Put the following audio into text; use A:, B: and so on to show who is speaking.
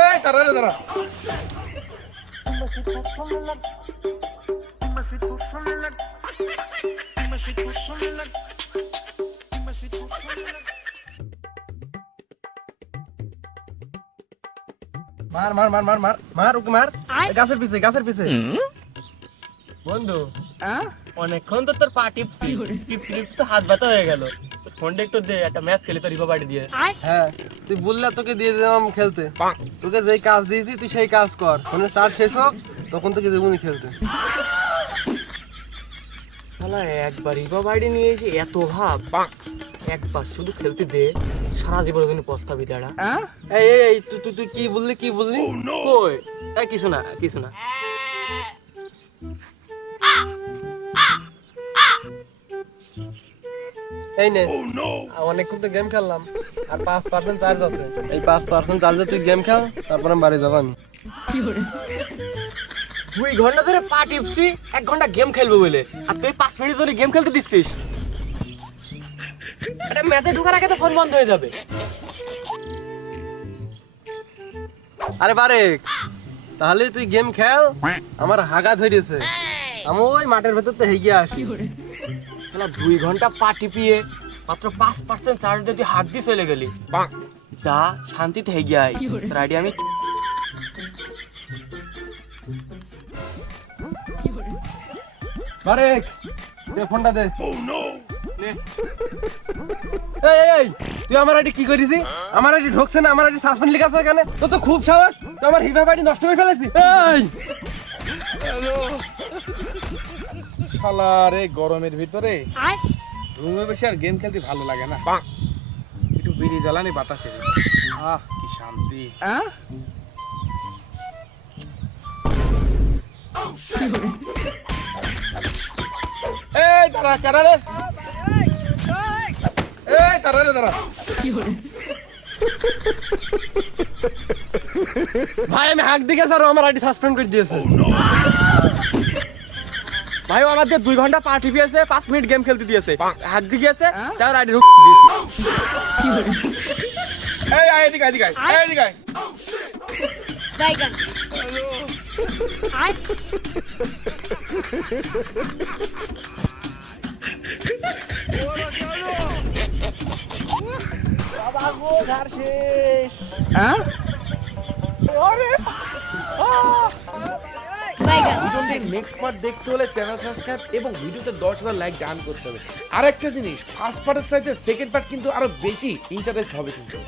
A: এই দাঁড়া রে দাঁড়া। মার মার মার মার মার মার ওকে মার। গাছের পিছে গাছের পিছে।
B: বন্ধু অনেকক্ষণ তো তোর পা টিপছি টিপ টিপ তো হাত ব্যথা হয়ে গেল। ফোনটা একটু দে একটা ম্যাচ খেলি তোর রিপা বাড়ি দিয়ে।
A: হ্যাঁ তুই বললে তোকে দিয়ে দিলাম খেলতে। তোকে যেই কাজ দিয়েছি তুই সেই কাজ কর। ফোনে চার্জ শেষ হোক তখন তোকে দেবুনি খেলতে।
B: শালা একবার রিপা বাড়ি নিয়ে এসে এত ভাব। একবার শুধু খেলতে দে। সারা জীবনের জন্য পস্তাবি দাঁড়া।
A: এই এই এই তুই তুই তুই কি বললি কি বললি?
B: কই? এই কিছু না কিছু না
A: এই নে। অনেকক্ষণ তো গেম খেললাম। আর পাঁচ পার্সেন্ট চার্জ আছে। এই পাঁচ পার্সেন্ট চার্জে তুই গেম খেল তারপর আমি বাড়ি যাবানি
B: দুই ঘণ্টা ধরে পা টিপছি এক ঘণ্টা গেম খেলব বলে। আর তুই পাঁচ মিনিট ধরে গেম খেলতে দিচ্ছিস। এটা ম্যাচে ঢোকার আগে তো ফোন বন্ধ হয়ে যাবে।
A: আরে বারেক তাহলে তুই গেম খেল। আমার হাগা ধরেছে। আমি ওই মাঠের ভেতর তো হেগিয়ে আসি।
B: শালা দুই ঘণ্টা পা টিপিয়ে মাত্র পাঁচ পার্সেন্ট চার্জ দিয়ে তুই হাত দিয়ে চলে গেলি। যা শান্তিতে হেগে আয়। তোর আইডি আমি
A: বারেক দে ফোনটা দে।
B: নে।
A: এই তুই আমার আইডি কি করিস? আমার আইডি ঢুকছে না আমার আইডি সাসপেন্ড লেখা আছে কেন তো তো খুব সাহস তুই আমার হিবা আইডি নষ্ট করে ফেলেছিস। এই!
C: শালার এই গরমের ভিতরে। রুমে বসে আর গেম খেলতে ভালো লাগে না। একটু বিড়ি জ্বালানি বাতাসে। আহ কি শান্তি।
A: এই দাঁড়া কারা রে? এই দাঁড়া রে দাঁড়া। ভাই আমি হাক দিকে স্যার আমার আইডি সাসপেন্ড করে দিয়েছে।
B: ভাই ও আমাদের দুই ঘণ্টা পা টিপিয়েছে পাঁচ মিনিট গেম খেলতে দিয়েছে। হাত গিয়েছে তার আইডি ঢুক দিয়েছি।
C: এই আয় এদিকে এদিকে আয়, এদিকে আয়।
D: Bacon.
C: ভিডিওটির নেক্সট পার্ট দেখতে হলে চ্যানেল সাবস্ক্রাইব এবং ভিডিওতে দশ হাজার লাইক ডান করতে হবে। আরেকটা জিনিস ফার্স্ট পার্টের সাথে সেকেন্ড পার্ট কিন্তু আরও বেশি ইন্টারেস্ট হবে কিন্তু।